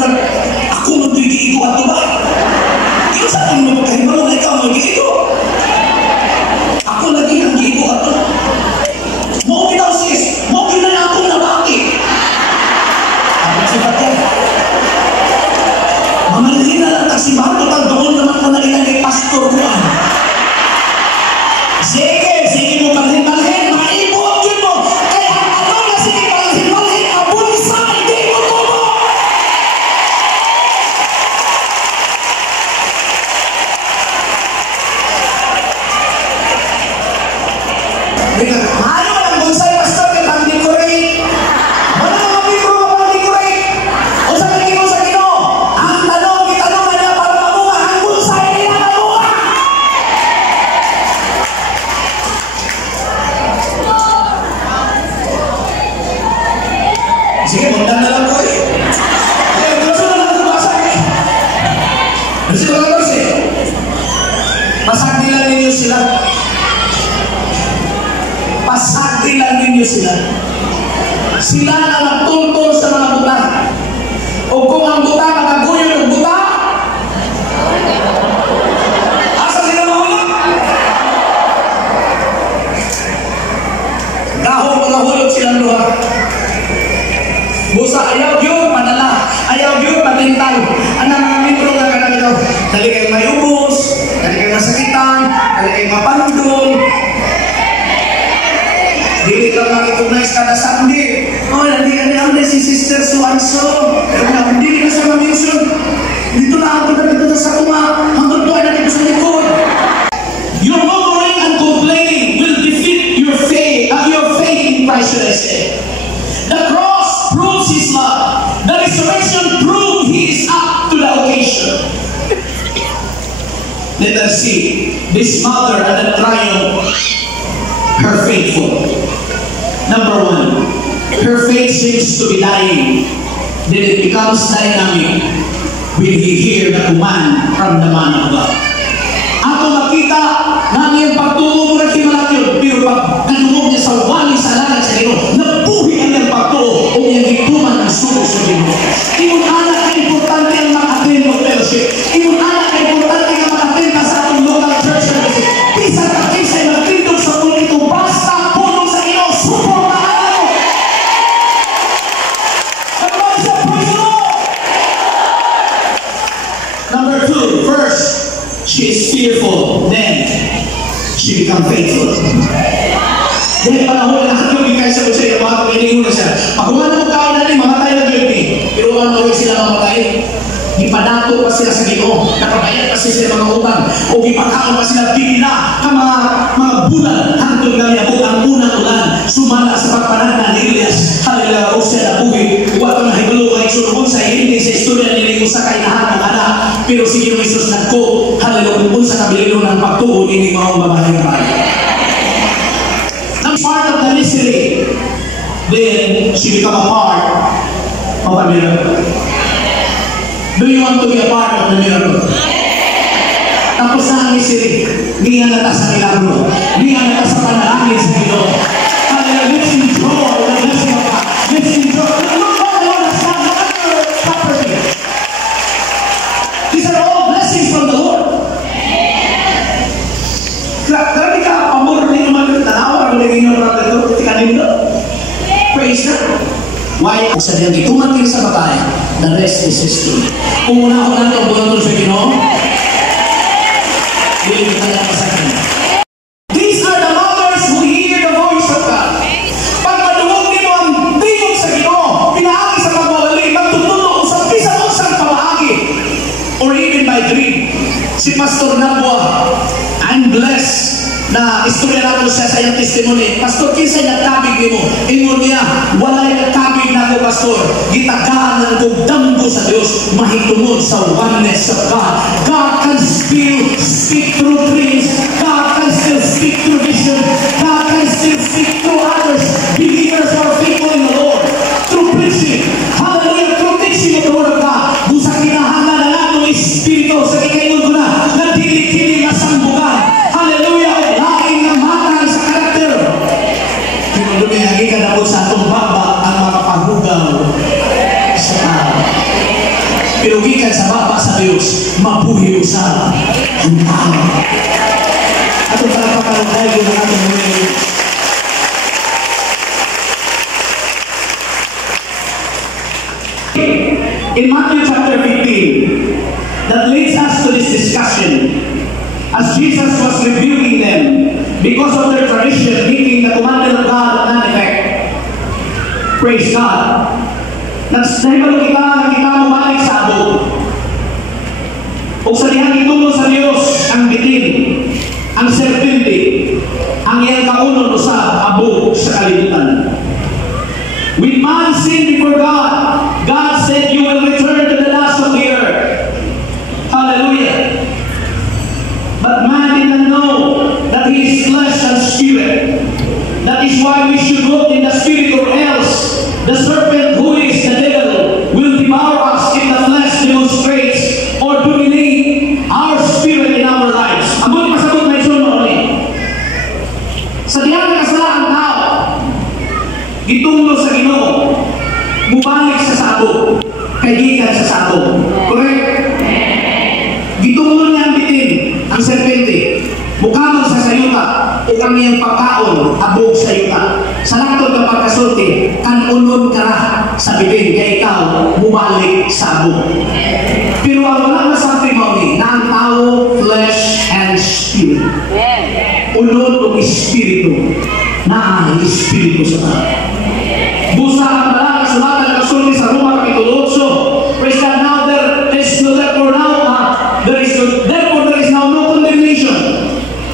murag ako magdigigo ato ba? Ikaw sa akin mo pagkahibalo na ikaw magdigigo. Ako lagi ang gigo ato. Mo kita sis, mo kita na akong nabaki. Ako si Patay. Mamalhin na lang kasi bago pag doon naman ko na ilang kay pastor ko. Sige mo malhin-malhin, maibuot yun mo. Kaya ano na sige malhin-malhin, abunsa, hindi mo tubo. Ano ang bonsai pastor kay pang-decorate? Wala ang mikro ka pang-decorate. O sa tingin mo sa Ginoo, ang tanong na niya para mabuha ang bonsai nila mabuha. Sige, mundan na lang ko eh. Kaya gusto na lang basa eh. Versikulo 14. Pasagdilan ninyo sila. Pasagdilan ninyo sila. Sila na nagtultol sa mga buta. O kung ang buta nakaguyod ng buta, asa sila mahulog? Dahon magahulog silang luha. Busa ayaw yun, padala. Ayaw yun, patintal. Anang mga membro na kanagalaw. Dali kayo may ubos, dali kayo masakitan, dali kayo mapandol. Dili ka mag-recognize kada Sunday. Oh, hindi ka niya si Sister Suanso. Pero hindi ka sa ma-mention. Dito na ako na dito sa kuma. Hanggang doon na dito sa likod. Your murmuring and complaining will defeat your faith in Christ, should I say. The cross proves His love. The resurrection proves He is up to the occasion. Let us see this mother at the triumph, her faithful. Number one, her faith seems to be dying. Then it becomes dynamic when we hear the command from the man of God. Ato makita na niyang pagtuo mo na kimalakyon, pero pag kanungog niya sa wali sa langit sa Ginoo, nabuhi ang niyang pagtuo o niyang hituman ang suko sa Ginoo. Iyon anak na importante ang mag-attend ng fellowship. Iyon anak na importante ang mag-attend sa atong local church services. Pisa ka kaysa ay magtindog sa kulito, basta punong sa Ginoo, suko na ano! Praise the Lord! Number two, first, she is fearful, then she becomes faithful. Dahil panahon na natin yung kaysa ko siya, mga pagkainin mo na siya. Pagkuhan mo kaon na rin, mamatay na doon eh. Pero ano rin sila mamatay? Ipadato pa sila sa Ginoo, nakabayad pa sila mga utang, o ipakaon pa sila bibina ka mga bulan, hantog na niya ang unang ulan, sumala sa pagpananan ni Elias, halila o siya na buhi, wato na hibalo kay sunod sa hindi sa istorya nila yung sa kainahan ng anak, pero si Ginoo Isus nagko, halila kung sa kabilino ng pagtuon ini mga babae na bahay. Part of the mystery, then she become a part of a miracle. Do you want to be a part of the miracle? Tapos na ang mystery, niya nata sa milagro, niya nata sa panalangin sa Ginoo. Hallelujah, let's enjoy the blessing of God. Let's enjoy. Look how the Lord has done whatever property. These are all blessings from the Lord. Grabe ka, pamor ni naman tanawa, ang naging yung brother ko, tikanin mo. Praise God. Why? Sa diyang itumating sa babae, the rest is history. Kung una ako na ito, buwan sa Ginoo, hindi kita lang pasakin. These are the mothers who hear the voice of God. Pag madungog nito ang tingog sa Ginoo, pinaagi sa pagmawali, magtutulo sa pisang pamahagi, or even by dream. Si Pastor Nabwa, I'm blessed na istorya natin siya sa iyang testimony. Pastor, kinsa nagkabig mo? Ingon niya, wala yung nagkabig na ko, Pastor. Gitagaan ng kugdamgo sa Diyos, mahitungod sa oneness of God. God can still speak through dreams. God can still speak through vision. God can still speak through others. Believers are faithful in the Lord. Through preaching. Hallelujah. Through teaching of the Word of God. Kung sa kinahanglan na lang ng Espiritu, sa kikayon ko na, na dili-dili na sambugan. Hallelujah. Laking ng matang sa karakter. Kung lumihagi ka na po sa atong baba ang makapahugaw sa tao. Pero gikan sa baba sa Diyos, mabuhi usab ang tao. Ato para pakalagay ko na natin ngayon. In Matthew chapter 15, that leads us to this discussion. As Jesus was rebuking them because of their tradition, making the commandment of God of none effect. Praise God. Nagsahibalo kita mo balik sa abo. O sa dihang itulong sa Diyos ang bitin, ang serpente, ang iyang kaunon sa abo sa kalibutan. When man sinned before God, God said, "You will return to the dust of the earth." Hallelujah. But man did not know that he is flesh and spirit. That is why we should walk in the spirit, or else the serpent, who is the devil, will devour us if the flesh demonstrates or dominate our spirit in our lives. Ang buti masagot na isun mo ulit. Sa diyang kasalaang tao, gitunglo sa Ginoo, mubalik sa sabo, kahigikan sa sabo. Correct? Gitunglo niya ang bitin, ang serpente, mukamang sa sayuta, o ang iyang pagkaon, abog sa yuta. Sa laktod ng pagkasulti, kanunon ka sa bitin, kaya ikaw, mubalik sa abog. Pero ang wala na sa primony, na ang tao, flesh and spirit. Unod o espiritu, na ang espiritu sa tao. Busa ang malakas sulatan ng kasulti sa Roma Kapitulo 8. Praise God. Now there is no there is now no condemnation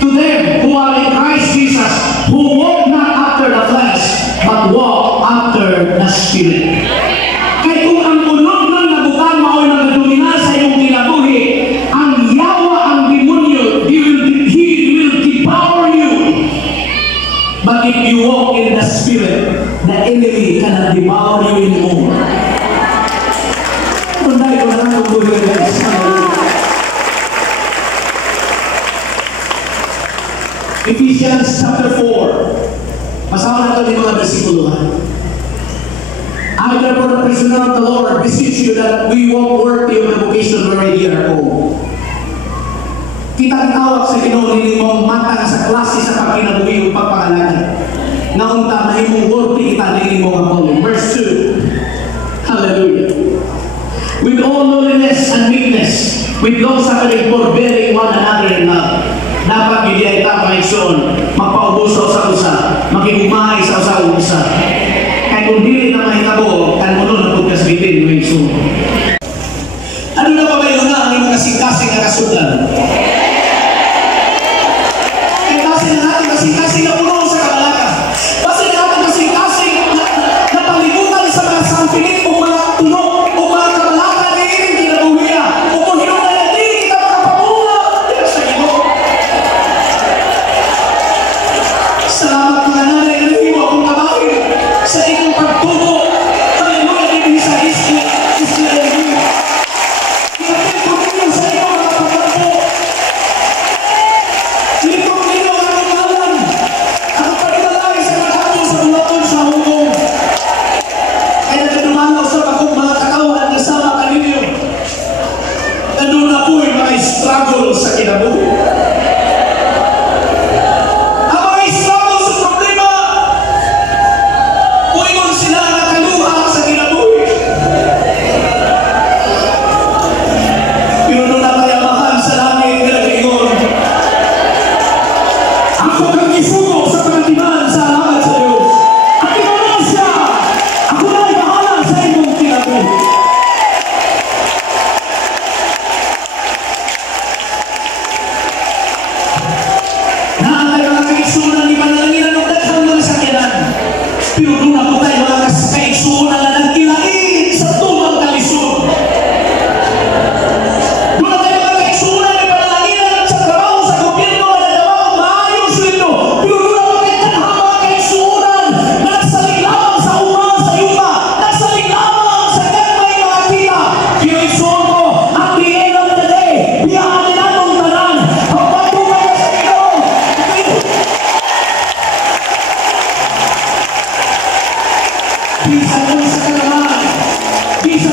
to them who are in Christ Jesus, who walk not after the flesh, but walk after the Spirit. Kaya kung ang unod ng nabutan mao'y nagdominar sa iyong kinabuhi, ang yawa, ang demonyo, he will devour you. But if you walk in the Spirit, the enemy cannot devour you anymore. Tunday ko na lang kung buhay guys. Ephesians chapter 4. Basahan natin yung mga bersikulo. I, therefore, the prisoner of the Lord, beseech you that we walk worthy of the vocation wherein ye are called. Kita tawag sa Ginoo nini mong matang sa klase sa pagkinabuhi o pagpangalagi. Naunta mahimong worthy kita nini mong calling. Verse 2. Hallelujah. With all lowliness and meekness, with long suffering, forbearing one another in love. Dapat bigyan kita maigsoon, magpaubos sa usa-usa, makigumahay sa usa-usa. Kaya kung dili na mahitabo, kan mo nun na pagkasbitin mo igsoon. Ano na ba ba yun na ang mga kasing-kasing na kasudan? Kaya kasi na natin kasing-kasing na puno sa kabalaka. Kasi na natin kasing-kasing na palibutan sa mga sampilit o mga tuno o mga kabalaka na iring kinabuhiya o kung hinong na hindi kita makapamunga sa Ginoo. Salamat mga nanay na hiwa kong kabahin sa inyong pagtubo. Hallelujah, hindi sa Israel. Kinapin ko ninyo sa inyong mga pagtubo. Litong ninyo ang pangalan. Ako pagdalay sa maghatong sa bulaton sa hukong. Kaya nagdumanaw sa akong mga katawan na sama ka ninyo. Nandun na po'y mga struggle sa kinabuhi. Bisa